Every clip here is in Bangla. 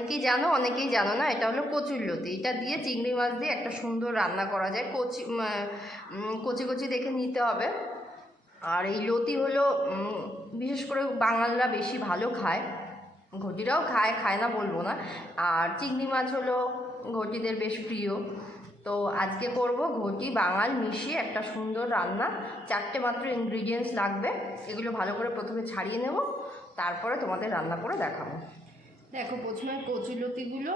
কচুরলতি এটা হলো কচুল্লতি এটা দিয়ে চিংড়ি মাছ দিয়ে একটা সুন্দর রান্না করা যায়। কচি কচি কচি দেখে নিতে হবে। আর এই লতি হলো বিশেষ করে বাঙালরা বেশি ভালো খায়। ঘটিরাও খায় খায় না বলব না। আর চিংড়ি মাছ হলো ঘটিদের বেশ প্রিয়। তো আজকে করব ঘটি বাঙাল মিশিয়ে একটা সুন্দর রান্না। চারটে মাত্র ইনগ্রিডিয়েন্টস লাগবে। এগুলো ভালো করে প্রথমে ছাড়িয়ে নেব। তারপরে তোমাদের রান্না করে দেখাবো। দেখো প্রথমে কচুলতিগুলো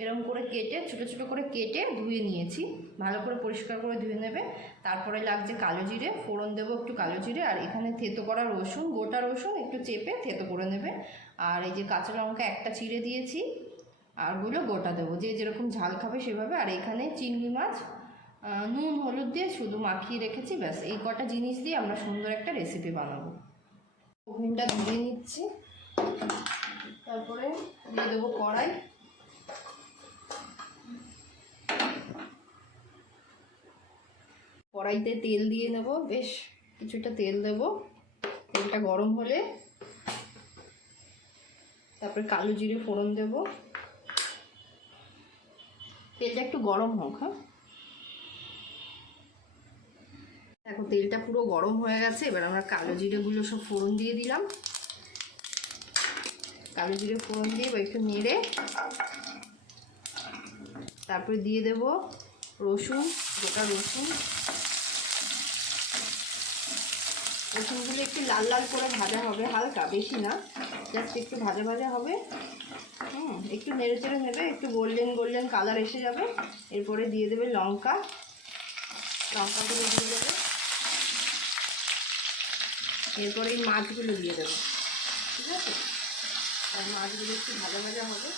এরকম করে কেটে, ছোটো ছোটো করে কেটে ধুয়ে নিয়েছি। ভালো করে পরিষ্কার করে ধুয়ে নেবে। তারপরে লাগছে কালো জিরে, ফোড়ন দেবো একটু কালো জিরে, আর এখানে থেতো করা রসুন, গোটা রসুন একটু চেপে থেতো করে নেবে। আর এই যে কাঁচা লঙ্কা একটা চিড়ে দিয়েছি, আর আরগুলো গোটা দেবো। যে যেরকম ঝাল খাবে সেভাবে। আর এখানে চিংড়ি মাছ নুন, হলুদ দিয়ে শুধু মাখিয়ে রেখেছি, ব্যাস। এই কটা জিনিস দিয়ে আমরা সুন্দর একটা রেসিপি বানাবো। ওভেনটা ধুয়ে নিচ্ছি। তারপরে দিয়ে দেবো কড়াই। কড়াইতে তেল দিয়ে নেব, বেশ কিছুটা তেল দেব। তেলটা গরম হলে তারপরে কালো জিরে ফোড়ন দেব। তেলটা একটু গরম হোক হ্যাঁ। দেখো, তেলটা পুরো গরম হয়ে গেছে, এবার আমরা কালো জিরেগুলো সব ফোড়ন দিয়ে দিলাম। কালো জিরে ফোড়ন দিয়ে একটু নেড়ে তারপরে দিয়ে দেব রসুন, গোটা রসুন। রসুনগুলো একটু লাল লাল করে ভাজা হবে, হালকা, বেশি না জাস্ট একটু ভাজা ভাজা হবে। হুম, একটু নেড়ে চেড়ে নেবে, একটু গোল্ডেন গোল্ডেন কালার এসে যাবে। এরপরে দিয়ে দেবে লঙ্কা। লঙ্কাগুলো দিয়ে দেবে। এরপরে এই মাছগুলো দিয়ে দেবো। ঠিক আছে? আর মাছগুলো একটু ভাজা ভাজা হবে।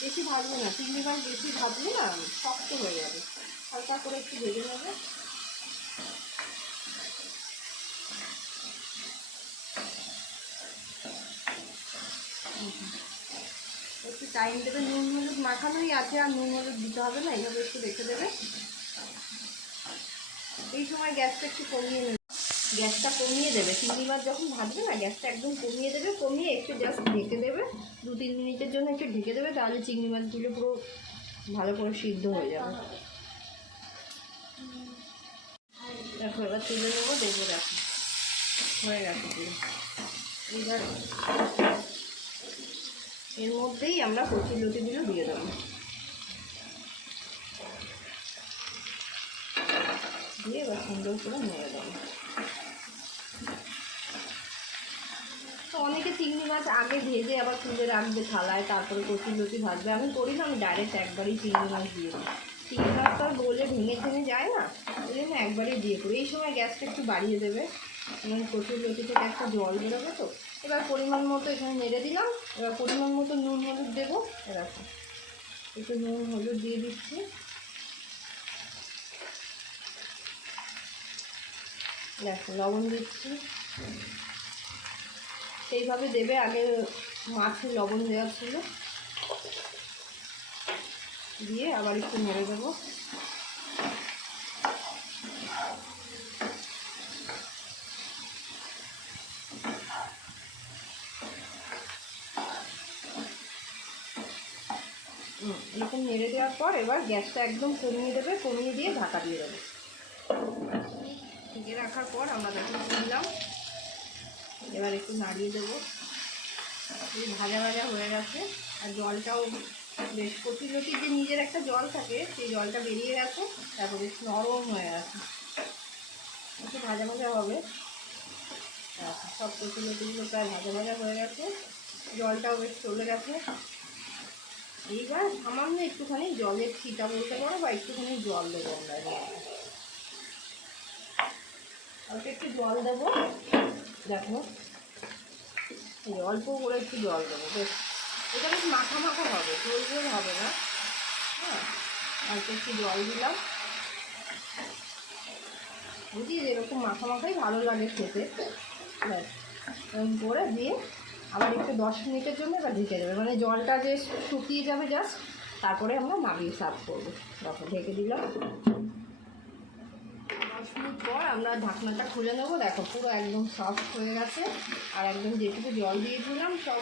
বেশি ভাজবে না, চিংড়ি মাছ বেশি ভাজলে না, শক্ত হয়ে যাবে। হালকা করে একটু ভেজে নেবে। একটু টাইম দেবে, নুন হলুদ মাখানোই আছে, আর নুন হলুদ দিতে হবে না এইভাবে একটু রেখে দেবে। এই সময় গ্যাসটা একটু কমিয়ে নেবে। গ্যাসটা কমিয়ে দেবে। চিংড়ি মাছ যখন ভাজবে না, গ্যাসটা একদম কমিয়ে দেবে, কমিয়ে একটু জাস্ট ঢেকে দেবে। দু তিন মিনিটের জন্য একটু ঢেকে দেবে, তাহলে চিংড়ি মাছগুলো পুরো ভালো করে সিদ্ধ হয়ে যাবে। দেখো, এবার তুলে নেব, দেখব দেখো। হয়ে গেছে এবার এর মধ্যেই আমরা কচি লতিগুলো দিয়ে দেবো। দিয়ে এবার সুন্দর করে নেড়ে দেবো। তো অনেকে চিংড়ি মাছ আগে ভেজে আবার তুলে রাখবে থালায়, তারপরে কচি লতি ভাজবে। আমি করি না, আমি ডাইরেক্ট একবারই চিংড়ি মাছ দিয়ে দিই। চিংড়ি মাছ তো আর ভেঙে ভেঙে যায় না, ওই জন্য একবারই দিয়ে করি। এই সময় গ্যাসটা একটু বাড়িয়ে দেবে মানে কচুর লতি থেকে একটা জল বেরোবে তো। এবার পরিমাণ মতো এখানে নেড়ে দিলাম, এবার পরিমাণ মতো নুন হলুদ দেবো এরকম একটু নুন হলুদ দিয়ে দিচ্ছি। দেখো, লবণ দিচ্ছি। সেইভাবে দেবে, আগে মাছে লবণ দেওয়া ছিল। দিয়ে আবার একটু নেড়ে দেবো। এরকম নেড়ে দেওয়ার পর এবার গ্যাসটা একদম কমিয়ে দেবে, কমিয়ে দিয়ে ঢাকা দিয়ে দেবে। ঢেকে রাখার পর আমরা দেখুন দিলাম এবার একটু নাড়িয়ে দেবো। ভাজা ভাজা হয়ে গেছে। আর জলটাও বেশ কচি যে নিজের একটা জল থাকে, সেই জলটা বেরিয়ে গেছে, তারপর বেশ নরম হয়ে গেছে। একটু ভাজা ভাজা হবে। সব কচি প্রায় ভাজা ভাজা হয়ে গেছে। জলটাও বেশ চলে গেছে। এইবার সামান্য একটুখানি জলের ছিটা বলতে পারো, বা একটুখানি জল দেবো আমরা একটু জল দেবো। দেখো। এই অল্প করে একটু জল দেবো, বেশ। এটা বেশ মাখা মাখা হবে ঝোল হবে না। হ্যাঁ অল্প একটু জল দিলাম। বুঝি এরকম মাখা মাখাই ভালো লাগে খেতে। ব্যাস করে দিয়ে আবার একটু দশ মিনিটের জন্য এবার ঢেকে দেবে। মানে জলটা যে শুকিয়ে যাবে জাস্ট তারপরে আমরা নামিয়ে সার্ভ করব। দেখো, ঢেকে দিলাম। আমরা ঢাকনাটা খুলে নেব। দেখো, পুরো একদম সফট হয়ে গেছে। আর একদম যেটুকু জল দিয়েছিলাম, সব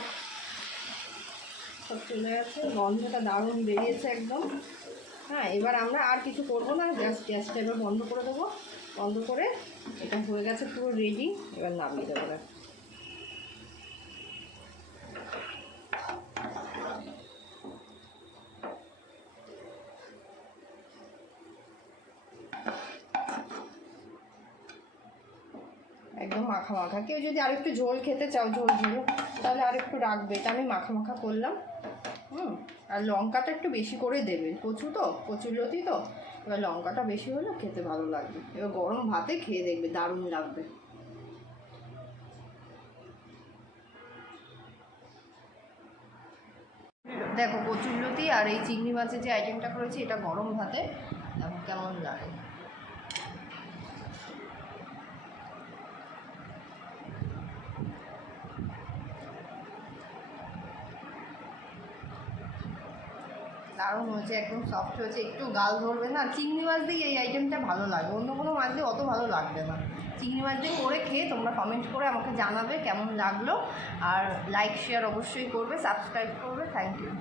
সব চলে গেছে। গন্ধটা দারুণ বেরিয়েছে একদম। হ্যাঁ এবার আমরা আর কিছু করব না গ্যাস গ্যাসটা এবার বন্ধ করে দেবো। বন্ধ করে এটা হয়ে গেছে পুরো রেডি এবার নামিয়ে দেবো এবার। একদম মাখা মাখা। কেউ যদি আরেকটু ঝোল খেতে চাও, ঝোল ঝোল, তাহলে আর একটু রাখবে। এটা আমি মাখা মাখা করলাম। হুম, আর লঙ্কাটা একটু বেশি করে দেবে। কচু তো কচুর লতি তো। এবার লঙ্কাটা বেশি হলে খেতে ভালো লাগবে। এবার গরম ভাতে খেয়ে দেখবে, দারুণ লাগবে। দেখো, কচুর লতি আর এই চিংড়ি মাছের যে আইটেমটা করেছি, এটা গরম ভাতে। দেখো কেমন লাগে। দারুণ হয়েছে, একদম সফট হয়েছে, একটু গাল ধরবে না। চিংড়ি মাছ দিয়ে এই আইটেমটা ভালো লাগবে অন্য কোনো মাছ দিয়ে অত ভালো লাগবে না। চিংড়ি মাছ দিয়ে করে খেয়ে তোমরা কমেন্ট করে আমাকে জানাবে কেমন লাগল। আর লাইক শেয়ার অবশ্যই করবে সাবস্ক্রাইব করবে থ্যাংক ইউ